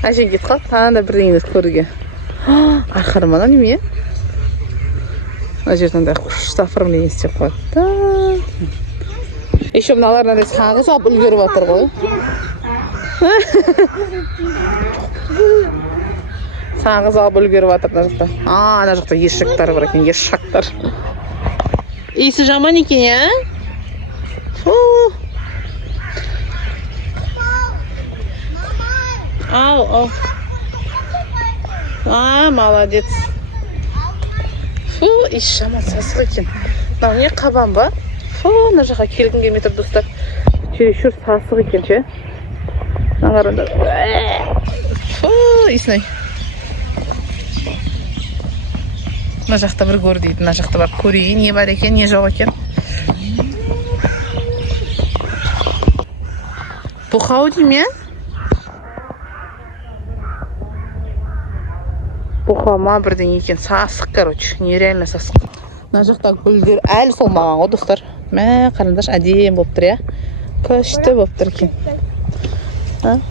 Әжең кетіп қалды, тағы да бірдеңелер көруге. Ақыры мана неме? Мына жерден де құшты оформление істеп қойыпты. Еще мыналардан да саңғы салып үлгеріп жатыр ғой. Саңғы салып үлгеріп жатыр мына жақта. Ана жақта ешектер бар екен, ешектер. Иісі жаман екен, я? Фу. Ау. Молодец. Фу, иіс жаман сасық екен. Мынау не қабан ба? Фу, мына жаққа келгім келмей тұр, достар. Чересчур сасық екен, ше. Мына фу, иісін-ай. Мына жақта бір көр дейді, мына жақта бар көрейін, не бар екен, не жоқ екен. Бұқау дейм, е? Бұқама бірден екен, сасық, короче, нереально сасық. Мына жақта гүлдер әлі солмаған ғой, достар. Мә, қарындаш, әдем болып тұр, е? Күшті болып тұр екен.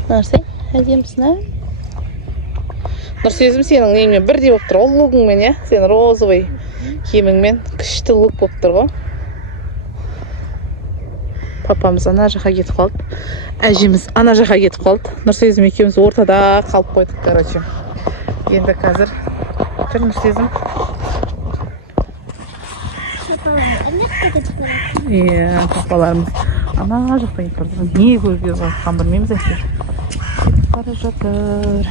Нәрсе, әдемсің, ә? Нұрсезім сенің неңмен бірдей болып тұр, ол лугыңмен, е? Сен розовый киіміңмен күшті лук болып тұр ғой. Папамыз ана жаққа кетіп қалды. Әжеміз ана жаққа кетіп қалды. Нұрсезім екеуміз ортада қалып қойдық, короче. Енді қазір жүр Нұрсезім. Иә, папаларымыз ана жақта кетіп бара жатыр. Не көруге жатқан білмейміз әйтеуір. Кетіп бара жатыр.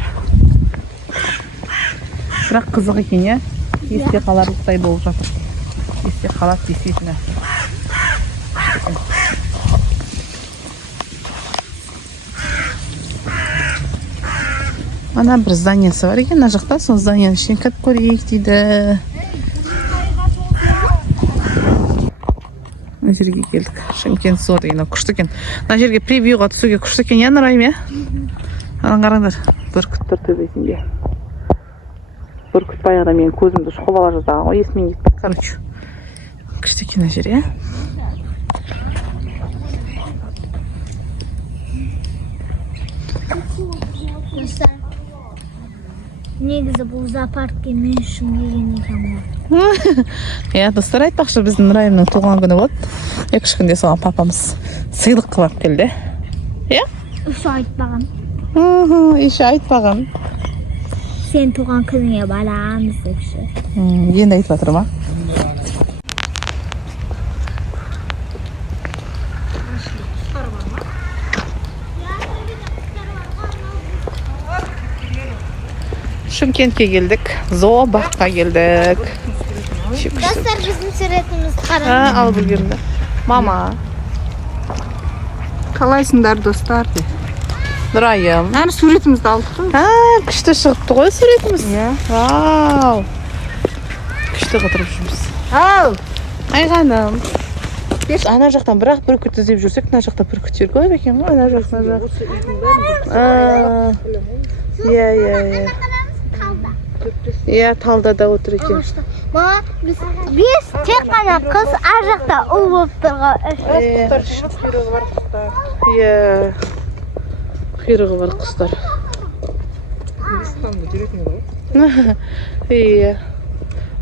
Бірақ қызық екен, е? Есте қаларлықтай болып жатыр. Есте қалады действительно. Ана бір зданиясы бар екен, ана жақта, сол зданияның ішіне кіріп көрейік дейді. Мына жерге келдік. Шымкент сот деген күшті екен. Мына жерге превьюға түсуге күшті екен, я нұрайым, е? Ана қараңдар, бүркіт тұр төбесінде. Бүркіт баяғыда менің көзімді шұқып ала жаздаған ғой, есімен кетті, короче. Күшті екен ана жер, е? Негізі бұл зоопаркке мен үшін келген екен ғой. Иә, достар, айтпақшы, біздің Нұрайымның туған күні болады. 2-3 күнде соған папамыз сыйлық қылып келді. Иә? Еще айтпаған. Еще айтпаған. Сен туған күніңе барамыз депші. Енді айтып жатыр ма? Шымкентке келдік, зообаққа келдік. Достар, біздің суретіміз қараңыз. Алып үлгерді. Мама. Қалайсыңдар, достар? Нұрайым. Әр суретімізді алдық қой. Күшті шығыпты ғой суретіміз. Вау. Күшті қыдырып жүрміз. Ау! Айғаным. Ана жақтан бірақ бүркіт іздеп жүрсек, ана жақта бүркіттер көп екен ғой, ана жақ. Иә. Иә, талдада отыр екен. Біз тек қана қыз ар жақта ұл болып тұрған. Құйрығы бар құстар. Иә. Құйрығы бар құстар. Үндістанды жүретін ғой. Иә.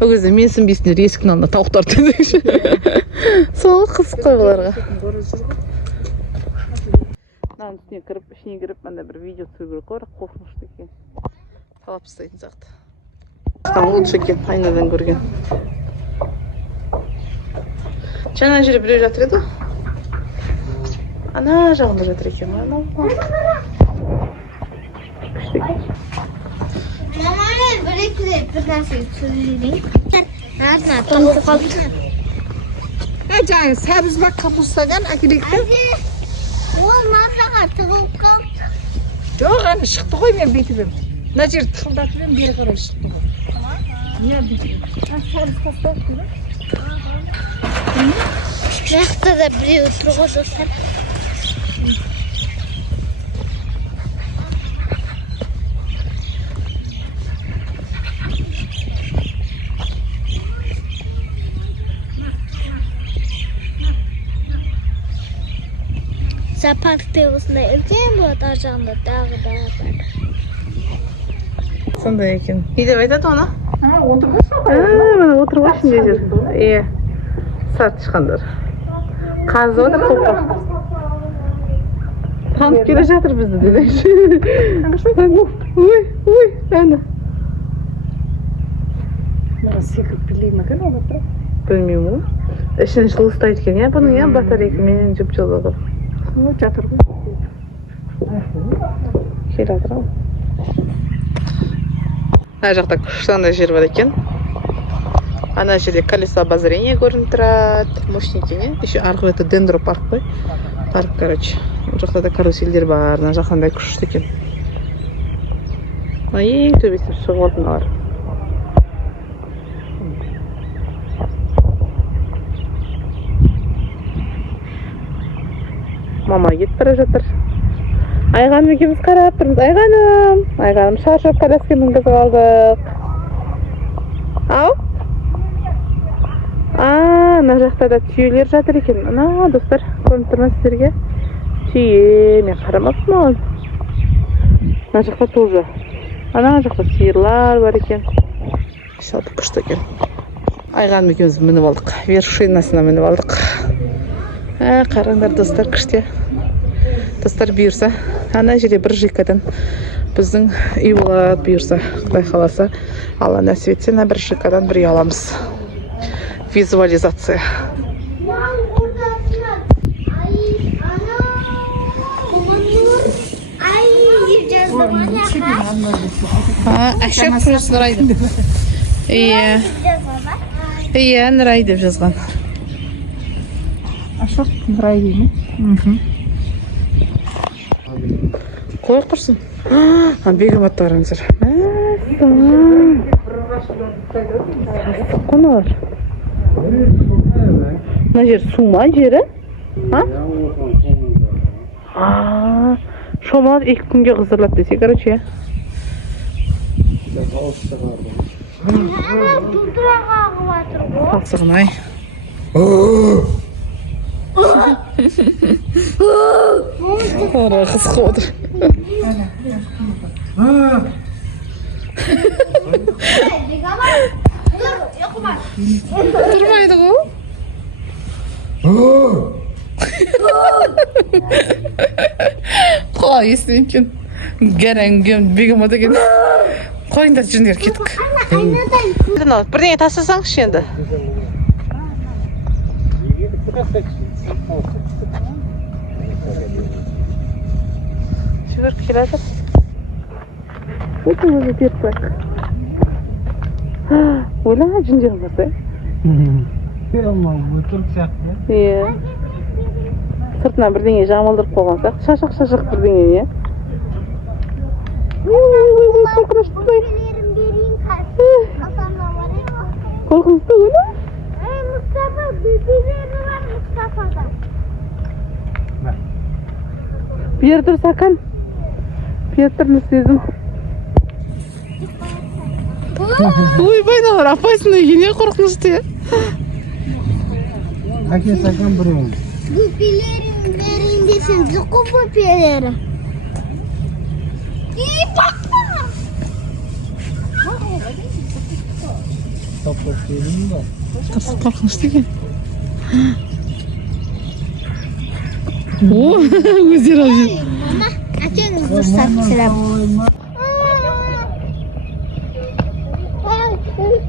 Ол кезде мен сінбейсіңдер, есіктің алдында тауықтар төндекші. Сол қыз қой оларға. Мынаның ішіне кіріп, мында бір видео түсіру керек қой, қорқынышты екен. Талап тастайтын сияқты. Лучше екен, айнадан көрген. Жаңа жерде біреу жатыр еді. Ана жағында жатыр екен. Мама, бір-екілер бір нәрсе түсірейін. Арна, тауып қалды. Жаңа сәрізбақ қапыстаған әкелікті. Ол масаға тығылып қалды. Жоқ, ана шықты ғой мен бетібім. Мына жер тықылдатып ем, бері қарай шықты ғой. Не бетібім? Сәріз қастап көрі? Жақта да біреу тұр ғой, достар. Зоопаркте осындай үлкен болады, ар жағында тағы да бар. Сондай екен. Не деп айтады оны? Отырғызшы. Міне отырып ішінде жүр. Иә. Сарт тышқандар. Қазып отыр топқа. Танып келе жатыр бізді дедейші. Ой, әні. Маған секіріп білей ме екен ол отыр? Білмеймін ғой. Ішін жылы ұстайды екен, иә? Бұның, иә? Батарейкамен жып-жылы қылып. Жатыр ғой. Кел жатыр ау. Ана жақта күштандай жер бар екен. Ана жерде колесо обозрения көрініп тұрады. Мощненький, не? Еще арғы беті дендропарк қой. Парк, короче. Ол жақта да каруселдер бар. Ана жаққандай күшті екен. Ең төбесіне шығып отыр бар. Мама кетіп бара жатыр. Айғаным екеуміз қарап тұрмыз. Айғаным шаршап коляска мінгізіп алдық. Ау? Ана жақта да түйелер жатыр екен. Ана достар, көрініп тұрмын сіздерге. Түйе, мен қарамаппын оған. Ана жақта тоже. Ана жақта сиырлар бар екен. Шалды күшті екен. Айғаным екеуміз мініп алдық. Вершинасына мініп алдық. Қараңдар достар, күште. Достар бұйырса, ана жерде бір жикадан біздің үй болады бұйырса, Құдай қаласа. Алла нәсіп етсе, бір жикадан бір үй аламыз. Визуализация. Әшек құрыс Нұрай деп. Иә, Нұрай деп жазған. Ашық Нұрай деймі? Қой құрсын. Бегематты қараңыздар. Қоны бар. Мына жер су ма жері? Шомалады 2 күнге қызырлап десе, короче. Сақсығын-ай. Ара қызық отыр. Тұрмайды ғой. Қой естімейді екен. Гәрәңгем бегемат екен. Қойыңдар жүндер кеттік. Бірдеңе тастасаңызшы енді. Жүгіріп келе жатыр. Өте өзі беріп қояйық. Ойла, жүндерің барса. Өтірік сияқты. Иә. Сыртынан бірдеңе жамылдырып қойған сияқты. Шашақ бірдеңе, не? Қорқынышты. Қорқынышты ойла. Mustafa, bebeğleri var Mustafa'da. Бері тұр сақан. Бері тұрмыз сезім. Ой, байналар, апайсың екен, не қорқынышты. Әке сақан біреуің. Böpelerin derindesin, zıkkı böpeleri. İyi bakma. Топ-топ келейін ба? Қорқынышты екен. О, өздері алып жүр. Mama, açınız dostlar selam.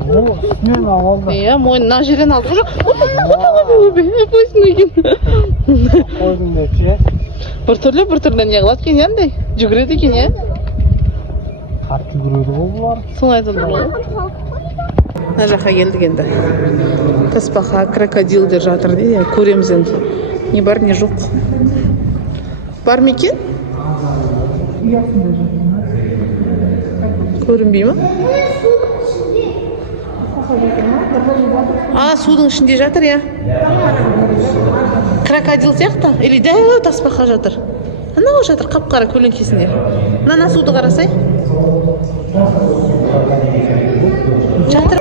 Үстінен алды. Иә, мойнына жерен алды. Апайсың екен. Қойдың бәпше. Бір-түрлі не қылады екен, андай. Жүгіреді екен, е? Қарты көреді ғой бұлар. Соны айтылды ғой. Мына жаққа келдік енді. Тасбақа, крокодилдер жатыр дейді. Көреміз енді. Не бар, не жоқ. Бар ма екен? Көрінбей ма? Судың ішінде жатыр, я. Крокодил сияқты? Или дәу тасбақа жатыр? Анау жатыр, қап-қара көлеңкесінде. Мына суды қарасай. Жатыр.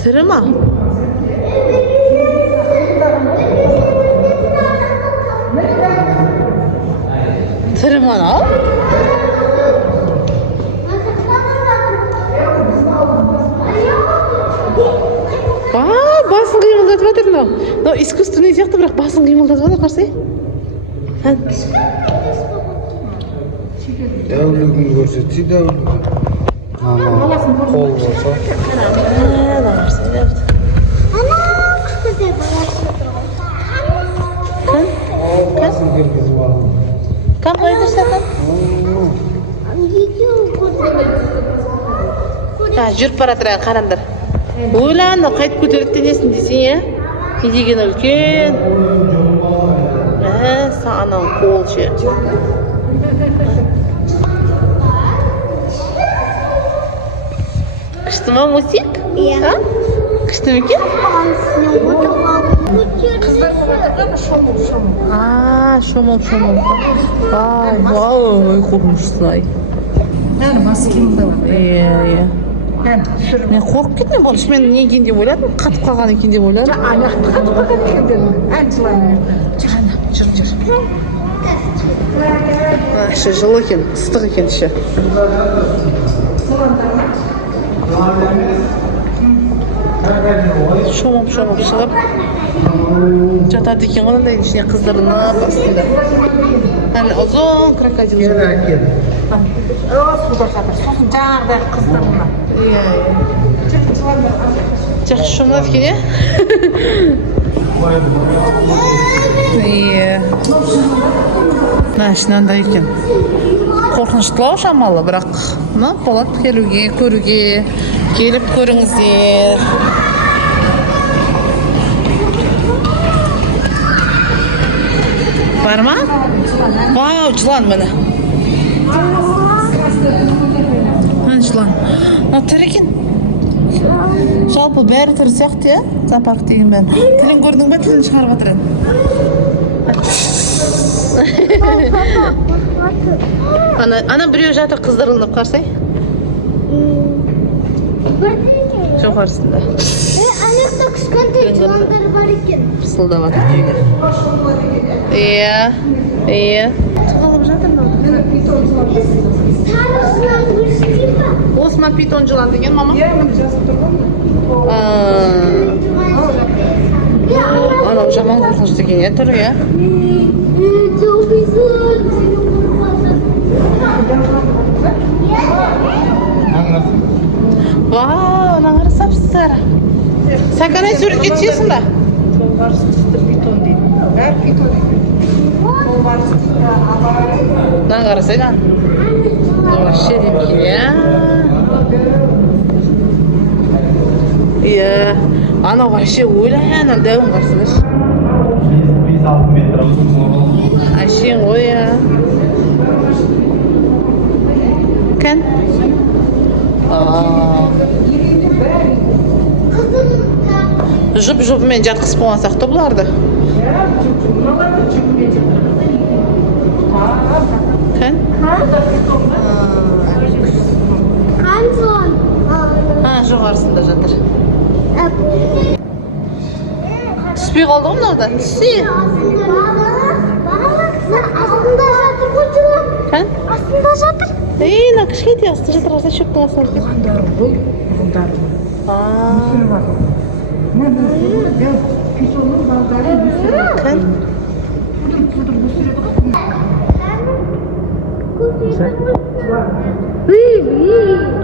Тірі ма? анау? Басын қимылдатып жатыр мынау. Мынау искусственный сияқты, бірақ басын қимылдатып жатыр, қарсы. Дәулігін көрсетсе дәулігі. Қол болса. Басын кіргізіп алып. Кам қойдырса кам? Жүріп баратыр, қараңдар. Ойлан, қайтып көтеріп денесін десең, е? Не деген үлкен. Саған қол ше. Күшті ма мусик? Иә. Күшті ме екен? Шомыл. Ой, қорқыныштысың-ай. Бәрі басы қимылдап. Иә. Мен түсіріп. Мен қорқып кеттім, бұл мен не екен деп ойладым, қатып қалған екен деп ойладым. Аяқты қатып қалған екен дедім. Жылаймын. Жүр. Іші жылы екен, ыстық екен іші. Шомып шығып жатады екен ғой, андай ішіне қыздырынып астында. Әлі ұзын крокодил жүр. Суда жатыр. Сосын жаңағыдай қыздырына. Иә. Жақсы шомылады екен, е? Иә. Мынандай екен. Қорқыныштылау шамалы, бірақ болады келуге, көруге. Келіп көріңіздер. Бар ма? Вау, жылан міне. Жылан. Тірі екен. Жалпы бәрі тірі сияқты, е? Зоопарк деген бәрі. Тілін көрдің бе? Тілін шығарып жатыр. Ана біреу жатыр қыздырылып, қарсай. Жоғарысында. Анақта кішкентай жыландар бар екен. Пырсылдап жатыр жерге. Иә. Тығылып жатыр мынау. Сары жылан көрсетейін ба? Осы ма питон жылан деген, мама? Иә, міне жазып тұрған. Анау жаман қорқынышты екен, е, түрі, е? Вау, ана қарасап сары. Сәканай суретке түсесің ба? Жолбарыс түсті питон дейді. Бәрі питон екен. Жолбарыс түсті абай. Мына қарасай, да. Вообще демекен, е? Иә. Ана вообще ойлан, дәуін қарсыңыз. 5-6 метр ұзын болды. Әшең ғой, е? Кән? Жұп-жұпымен жатқызып қойған сияқты бұларды. Кән? Қанжон. Жоғарысында жатыр. Түспей қалды ғой мынау да. Түссе. Астында жатыр ғой жылан. Кән? Астында жатыр. Мына кішкентай астында жатыр, қарасай шөптің астында. Бұландары ғой. Бұландары. Мына питонның балдары өсіреді. Кән? Пудыр өсіреді ғой.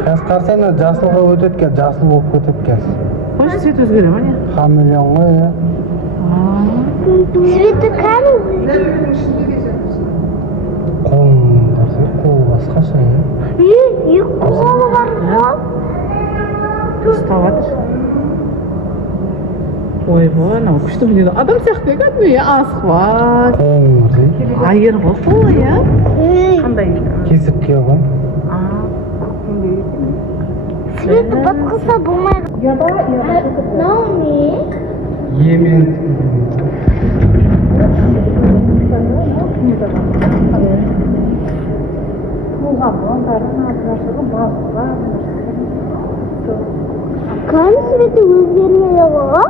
Қазір қарсайна жасылға өтеткен, жасыл болып кететкен. Қойшы цвет өзгере ма не? Хамелеон ғой, е. Светі кәні? Қолында қол басқаша, е. Екі қолы бар ғой. Ұстап жатыр. Ойбай, анау күшті біледі. Адам сияқты кәдімгі, асық бар. Қоңыр, е. Айыр ғой қолы, е? Қандай? Кесіртке ғой. Светі батқыса болмай. Мынау не? Емен. Kan sветі өзгермейді ғой.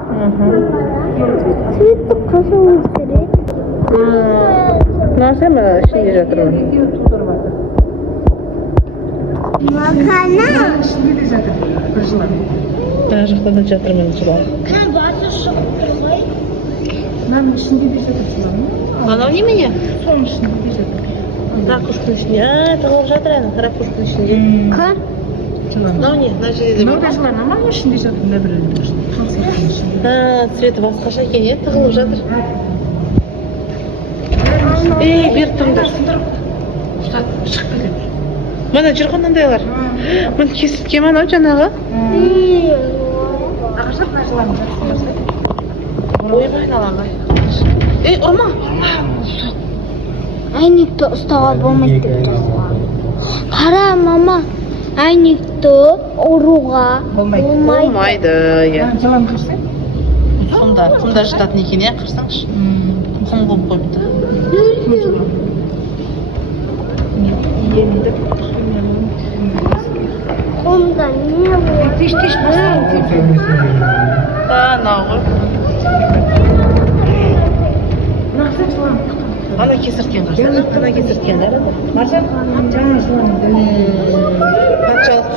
Светті қоса өзгереді. Narsa mı? Şimdi жатырмын. Екеуі тудырып жатыр. Макана. Ішінде де жатыр бір жылан. Ана жақта да жатырмын жылан. Басы шығып тұр ғой. Мынаның ішінде де жатыр жылан. Анау немене? Соның ішінде де жатыр. Ракушканың ішінде. Тығылып жатыр ана ракушканың ішінде. Көр. Жылан. Мынау не? Мына жерде де Мынау бар. да жылан, ама ішінде жатыр мына бір концерттің ішінде. Цветі басқаша екен, е, тығылып жатыр. Бер тұрыңдар. Шығып кетеді. Мына жүр ғой мынандайлар. Мына кесілткен анау жаңағы. Ағашар мына жылан жатыр. Ойбай айналам. Ұрма. Әйнекті ұстауға болмайды деп тұрсың. Қара, мама. Әйнекті ұруға Болмайды. Болмайды, иә. Жылан кірсе? Құмда жататын екен, иә, қырсаңшы. Құм болып қойыпты. Енді Онда не болады? теш Анау ғой. Нақсы жылан. Ана кесірткен қарсы. Ана кесірткен қара. Маржан жаңа жылан.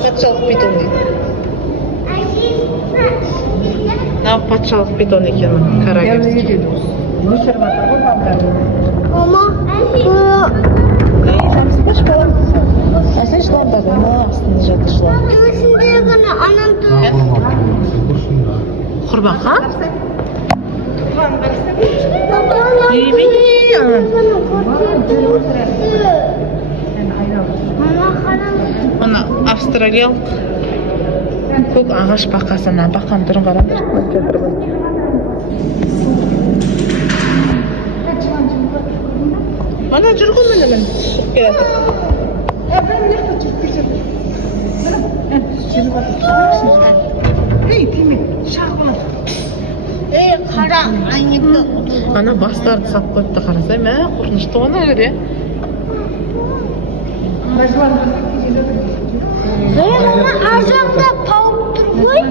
Патшалық питон дейді. Мынау патшалық питон екен, карагебский. Өсіріп жатыр ғой балдарды. Мама, Шамсы баш балам. Сен жыландардың мына астында жатыр жылан. өсіндегі анамды Құрбақа? Ана австралиялық көк ағаш бақасы. Ана бақаның түрін қараңдар. Ана жүр ғой міне мен шығып келеді. Ей, тиме, шағып алады. қара әйнекті. Ана бастарды салып қойыпты, қарасай, мә қорқынышты ғой ана жерде. Мына жылан Мама, ар жақта пауық тұр ғой.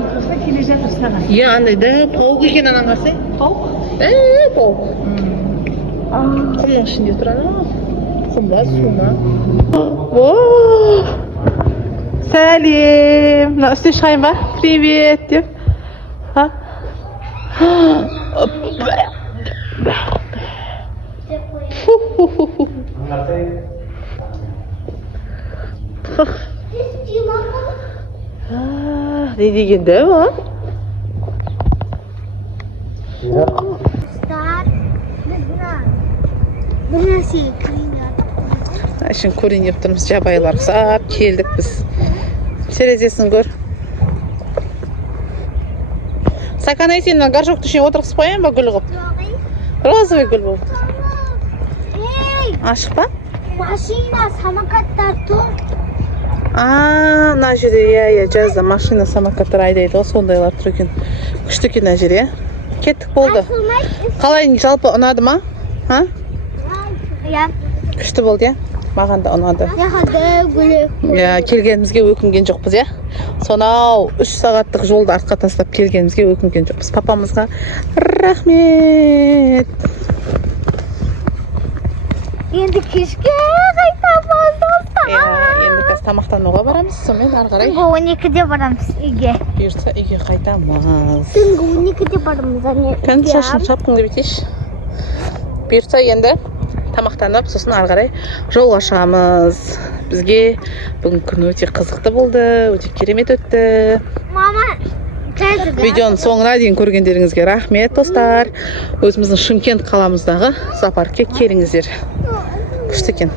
келе жатыр саған. Иә, андай да пауық екен ана қарасай. Пауық? Пауық. Құмның ішінде тұр ана. Құм ба, су ма? Сәлем. Мына үстіне шығайын ба? Привет деп. Не деген дәу, а? Бір нәрсеге кірейін. Әшін көрейін деп тұрмыз, жабайылар ұқсап келдік біз. Терезесін көр. Саканай, сен горшоктың ішіне отырғызып қояйын ба, гүл қылып? Розовый гүл болып. Ей, Ашық па? машина, самокаттар тұр. Мына жерде, иә, жазда машина, самокаттар айдайды ғой, сондайлар тұр екен. Күшті екен мына жер, иә. Кеттік болды. Қалай, жалпы ұнады ма? Иә. Күшті болды, иә? Маған да ұнады. Иә, келгенімізге өкінген жоқпыз, иә? Сонау 3 сағаттық жолды артқа тастап келгенімізге өкінген жоқпыз. Папамызға рахмет. Енді кешке қайтамыз достар. Енді біз тамақтануға барамыз, сонымен ары қарай. Түнгі 12-де барамыз үйге. Бұйыртса үйге қайтамыз. Түнгі 12-де барамыз. Кән шашын шапқыңды бетеш. Бұйыртса енді тамақтанып, сосын ары қарай жолға шығамыз. Бізге бүгін күн өте қызықты болды, өте керемет өтті. Мама, қазір. Видеоның соңына дейін көргендеріңізге рахмет достар. Өзіміздің Шымкент қаламыздағы зоопаркке келіңіздер. Күшті екен.